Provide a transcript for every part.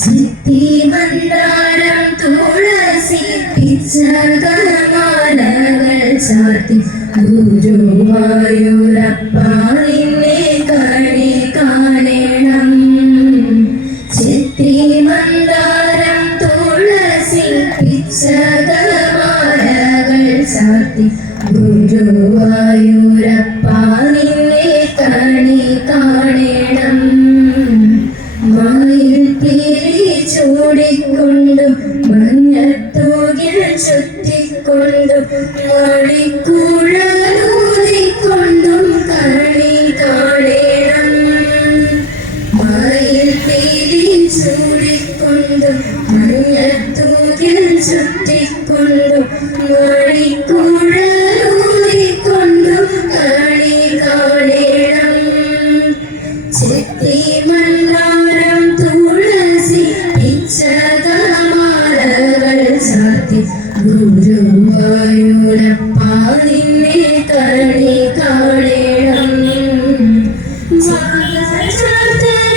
ചിത്തിമന്ദാരം തുളസി പിച്ചകമാലകൾ ചാർത്തി ഗുരുവായൂരപ്പ നിന്നെ കണി കാണണം. ചിത്തിമന്ദാരം തുളസി പിച്ചകമാലകൾ ചാർത്തി ഗുരുവായൂരപ്പ നിന്നെ കണി കാണണം. മായിൽ തിരി ചൂടിക്കൊണ്ടും മഞ്ഞത്തൂകിൽ ചുറ്റിക്കൊണ്ടും മണിക്കുഴലൂതിക്കൊണ്ടും കണി കാണണം. മായിൽ തിരി ചൂടിക്കൊണ്ടും മഞ്ഞത്തൂകിൽ ചുറ്റിക്കൊണ്ടും മണിക്കുഴലൂതിക്കൊണ്ടും കണി കാണണം. ചിത്തിമന്ദാരം തുളസി പിച്ചകമാലകൾ ചാർത്തി ഗുരുവായൂരപ്പ നിന്നെ കണി കാണണം.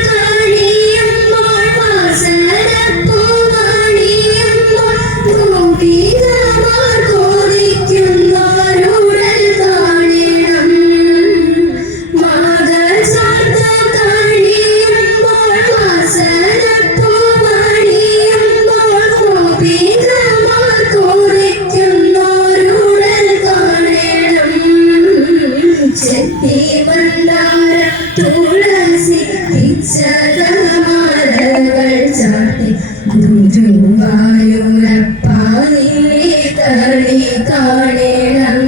കഴിയുമ്പോൾ വാസനപ്പൂവാണിയുമ്പോൾ ഗോപികമാർ കോരിക്കുന്നോരുടൽ കാണണം. ചിത്തിമന്ദാരം തുളസി പിച്ചകമാലകൾ ചാർത്തി ഗുരുവായൂരപ്പ നിന്നെ കണി കാണണം.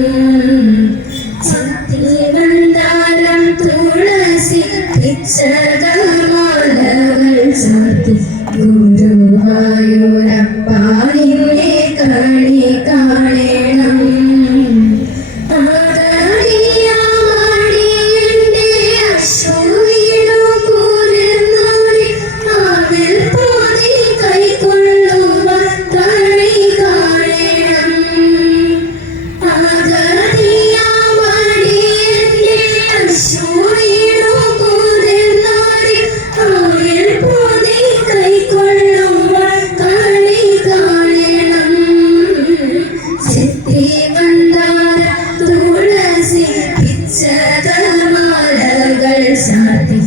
ചിത്തിമന്ദാരം തുളസി പിച്ചകമാലകൾ ചാർത്തി ഗുരുവായൂരപ്പ നിന്നെ കണി കാണണം. ചിത്തിമന്ദാരം തുളസി പിച്ചകമാലകൾ ചാർത്തി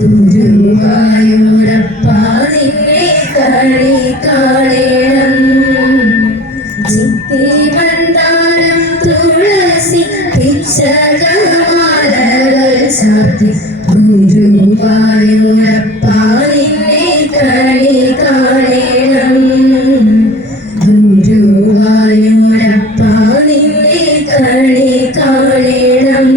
ഗുരുവായൂരപ്പ നിന്നെ കണി കാണണം. ചിത്തിമന്ദാരം തുളസി പിച്ചകമാലകൾ ചാർത്തി ഗുരുവായൂരപ്പ നിന്നെ കണി കാണണം. ഗുരുവായൂരപ്പ നിന്നെ കണി കാണണം.